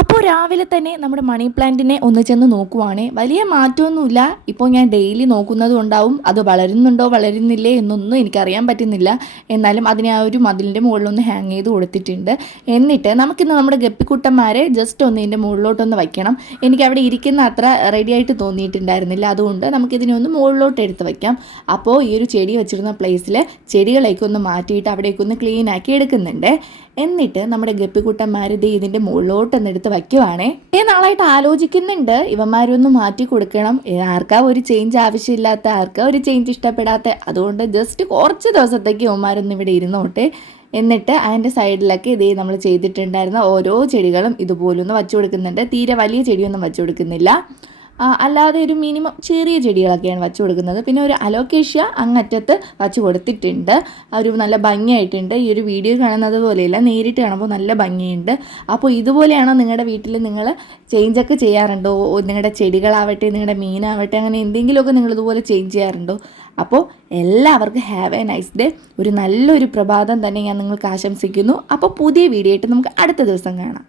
അപ്പോൾ രാവിലെ തന്നെ നമ്മുടെ മണി പ്ലാന്റിനെ ഒന്ന് ചെന്ന് നോക്കുവാണേ. വലിയ മാറ്റമൊന്നുമില്ല. ഇപ്പോൾ ഞാൻ ഡെയിലി നോക്കുന്നതും ഉണ്ടാവും. അത് വളരുന്നുണ്ടോ വളരുന്നില്ലേ എന്നൊന്നും എനിക്കറിയാൻ പറ്റുന്നില്ല. എന്നാലും അതിനെ ആ ഒരു മതിലിൻ്റെ മുകളിലൊന്ന് ഹാങ് ചെയ്ത് കൊടുത്തിട്ടുണ്ട്. എന്നിട്ട് നമുക്കിന്ന് നമ്മുടെ ഗപ്പിക്കുട്ടന്മാരെ ജസ്റ്റ് ഒന്ന് ഇതിൻ്റെ മുകളിലോട്ടൊന്ന് വയ്ക്കണം. എനിക്ക് അവിടെ ഇരിക്കുന്ന അത്ര റെഡി ആയിട്ട് തോന്നിയിട്ടുണ്ടായിരുന്നില്ല. അതുകൊണ്ട് നമുക്കിതിനെ ഒന്ന് മുകളിലോട്ട് എടുത്ത് വയ്ക്കാം. അപ്പോൾ ഈ ഒരു ചെടി വെച്ചിരുന്ന പ്ലേസിൽ ചെടികളേക്ക് ഒന്ന് മാറ്റിയിട്ട് അവിടേക്കൊന്ന് ക്ലീൻ ആക്കി എടുക്കുന്നുണ്ട്. എന്നിട്ട് നമ്മുടെ ഗപ്പിക്കുട്ടന്മാർ ഇതിൻ്റെ മുകളിലോട്ടൊന്ന് എടുത്ത് വയ്ക്കുവാണേ. നാളായിട്ട് ആലോചിക്കുന്നുണ്ട് ഇവന്മാരൊന്ന് മാറ്റി കൊടുക്കണം. ആർക്കാ ഒരു ചേഞ്ച് ആവശ്യമില്ലാത്ത, ആർക്കാ ഒരു ചേഞ്ച് ഇഷ്ടപ്പെടാത്ത. അതുകൊണ്ട് ജസ്റ്റ് കുറച്ച് ദിവസത്തേക്ക് ഇവന്മാരൊന്നും ഇവിടെ ഇരുന്നോട്ടെ. എന്നിട്ട് അതിൻ്റെ സൈഡിലൊക്കെ ഇതേ നമ്മൾ ചെയ്തിട്ടുണ്ടായിരുന്ന ഓരോ ചെടികളും ഇതുപോലൊന്ന് വച്ചു കൊടുക്കുന്നുണ്ട്. തീരെ വലിയ ചെടിയൊന്നും വച്ചു കൊടുക്കുന്നില്ല. അല്ലാതെ ഒരു മിനിമം ചെറിയ ചെടികളൊക്കെയാണ് വച്ചു കൊടുക്കുന്നത്. പിന്നെ ഒരു അലോക്കേഷ്യ അങ്ങറ്റത്ത് വച്ചു കൊടുത്തിട്ടുണ്ട്. ഒരു നല്ല ഭംഗിയായിട്ടുണ്ട്. ഈ ഒരു വീഡിയോ കാണുന്നത് പോലെയല്ല, നേരിട്ട് കാണുമ്പോൾ നല്ല ഭംഗിയുണ്ട്. അപ്പോൾ ഇതുപോലെയാണോ നിങ്ങളുടെ വീട്ടിൽ നിങ്ങൾ ചേഞ്ചൊക്കെ ചെയ്യാറുണ്ടോ? നിങ്ങളുടെ ചെടികളാവട്ടെ, നിങ്ങളുടെ മീനാവട്ടെ, അങ്ങനെ എന്തെങ്കിലുമൊക്കെ നിങ്ങളിതുപോലെ ചേഞ്ച് ചെയ്യാറുണ്ടോ? അപ്പോൾ എല്ലാവർക്കും ഹാവ് എ നൈസ് ഡേ. ഒരു നല്ലൊരു പ്രഭാതം തന്നെ ഞാൻ നിങ്ങൾക്ക് ആശംസിക്കുന്നു. അപ്പോൾ പുതിയ വീഡിയോ ആയിട്ട് നമുക്ക് അടുത്ത ദിവസം കാണാം.